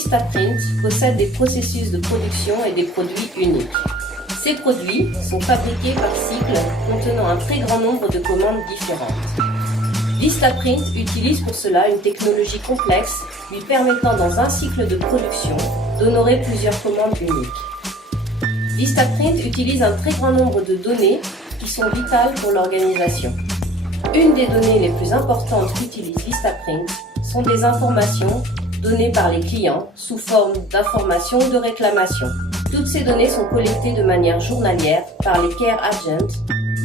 Vistaprint possède des processus de production et des produits uniques. Ces produits sont fabriqués par cycle contenant un très grand nombre de commandes différentes. Vistaprint utilise pour cela une technologie complexe lui permettant dans un cycle de production d'honorer plusieurs commandes uniques. Vistaprint utilise un très grand nombre de données qui sont vitales pour l'organisation. Une des données les plus importantes qu'utilise Vistaprint sont des informations données par les clients sous forme d'informations ou de réclamations. Toutes ces données sont collectées de manière journalière par les Care Agents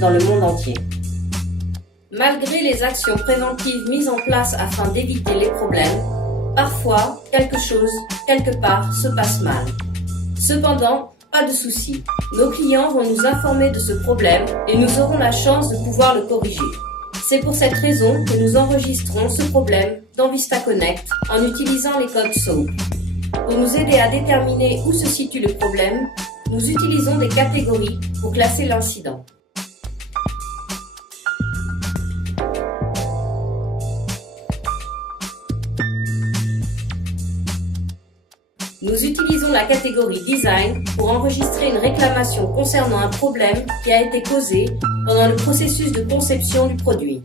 dans le monde entier. Malgré les actions préventives mises en place afin d'éviter les problèmes, parfois quelque chose, quelque part, se passe mal. Cependant, pas de souci, nos clients vont nous informer de ce problème et nous aurons la chance de pouvoir le corriger. C'est pour cette raison que nous enregistrons ce problème dans VistaConnect en utilisant les codes SOAP. Pour nous aider à déterminer où se situe le problème, nous utilisons des catégories pour classer l'incident. Nous utilisons la catégorie Design pour enregistrer une réclamation concernant un problème qui a été causé pendant le processus de conception du produit.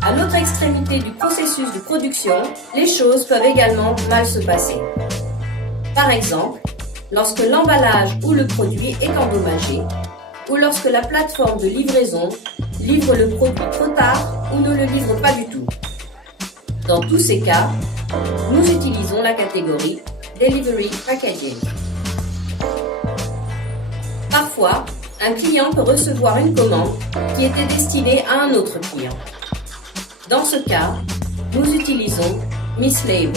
À l'autre extrémité du processus de production, les choses peuvent également mal se passer. Par exemple, lorsque l'emballage ou le produit est endommagé, ou lorsque la plateforme de livraison livre le produit trop tard ou ne le livre pas du tout. Dans tous ces cas, nous utilisons la catégorie Delivery Packaging. Parfois, un client peut recevoir une commande qui était destinée à un autre client. Dans ce cas, nous utilisons Mislabeled.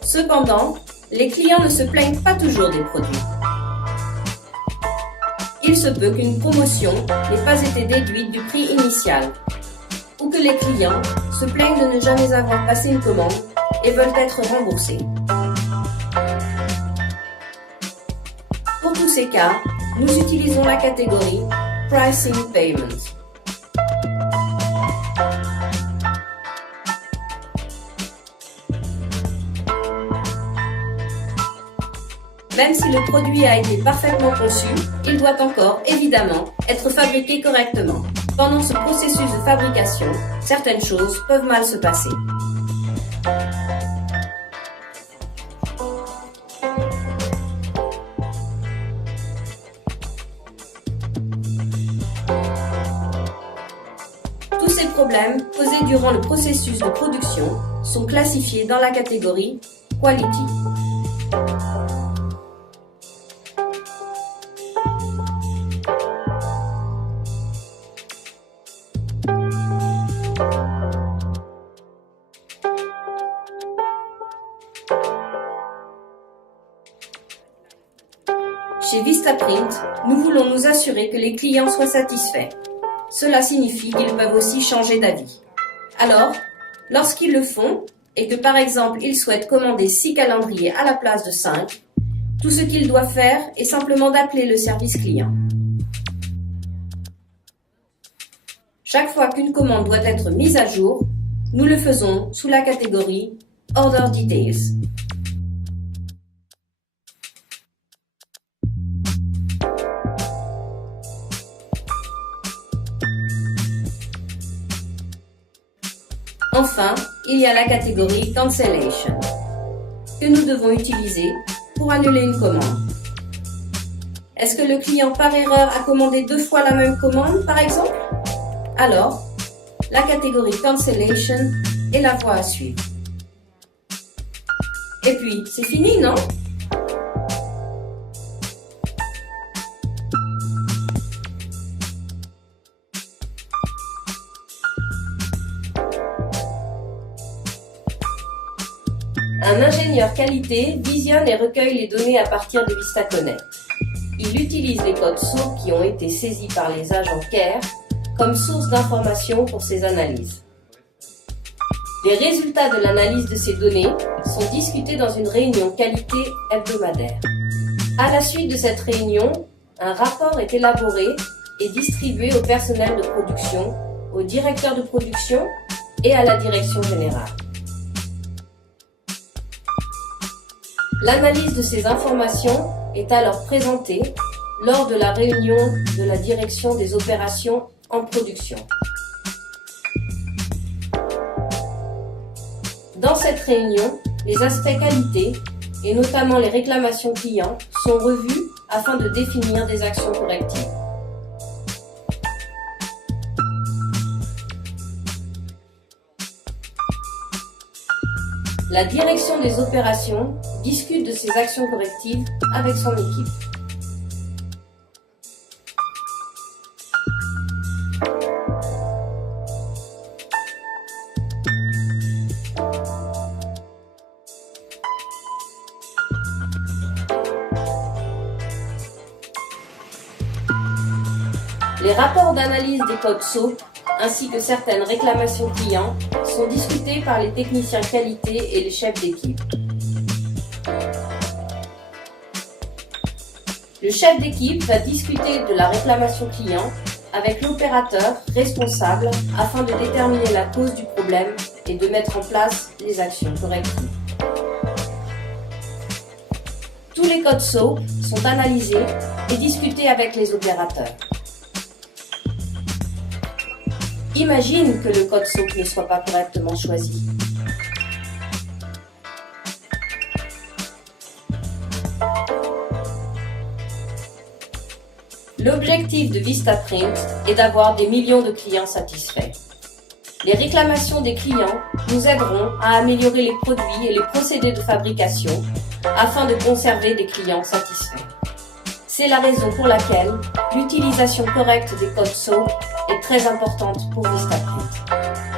Cependant, les clients ne se plaignent pas toujours des produits. Il se peut qu'une promotion n'ait pas été déduite du prix initial, ou que les clients se plaignent de ne jamais avoir passé une commande et veulent être remboursés. Pour tous ces cas, nous utilisons la catégorie Pricing Payment. Même si le produit a été parfaitement conçu, il doit encore, évidemment, être fabriqué correctement. Pendant ce processus de fabrication, certaines choses peuvent mal se passer. Tous ces problèmes causés durant le processus de production sont classifiés dans la catégorie Quality. Chez Vistaprint, nous voulons nous assurer que les clients soient satisfaits. Cela signifie qu'ils peuvent aussi changer d'avis. Alors, lorsqu'ils le font, et que par exemple ils souhaitent commander 6 calendriers à la place de 5, tout ce qu'ils doivent faire est simplement d'appeler le service client. Chaque fois qu'une commande doit être mise à jour, nous le faisons sous la catégorie Order Details. Enfin, il y a la catégorie Cancellation, que nous devons utiliser pour annuler une commande. Est-ce que le client par erreur a commandé 2 fois la même commande, par exemple? Alors, la catégorie Cancellation est la voie à suivre. Et puis, c'est fini, non? Un ingénieur qualité visionne et recueille les données à partir de VistaConnect. Il utilise les codes SOAP qui ont été saisis par les agents CARE comme source d'information pour ses analyses. Les résultats de l'analyse de ces données sont discutés dans une réunion qualité hebdomadaire. À la suite de cette réunion, un rapport est élaboré et distribué au personnel de production, au directeur de production et à la direction générale. L'analyse de ces informations est alors présentée lors de la réunion de la direction des opérations en production. Dans cette réunion, les aspects qualité, et notamment les réclamations clients, sont revus afin de définir des actions correctives. La direction des opérations discute de ces actions correctives avec son équipe. Les rapports d'analyse des codes SOAP ainsi que certaines réclamations clients sont discutés par les techniciens qualité et les chefs d'équipe. Le chef d'équipe va discuter de la réclamation client avec l'opérateur responsable afin de déterminer la cause du problème et de mettre en place les actions correctives. Tous les codes SOAP sont analysés et discutés avec les opérateurs. Imagine que le code SOAP ne soit pas correctement choisi. L'objectif de VistaPrint est d'avoir des millions de clients satisfaits. Les réclamations des clients nous aideront à améliorer les produits et les procédés de fabrication afin de conserver des clients satisfaits. C'est la raison pour laquelle l'utilisation correcte des codes SOAP est très importante pour VistaPrint.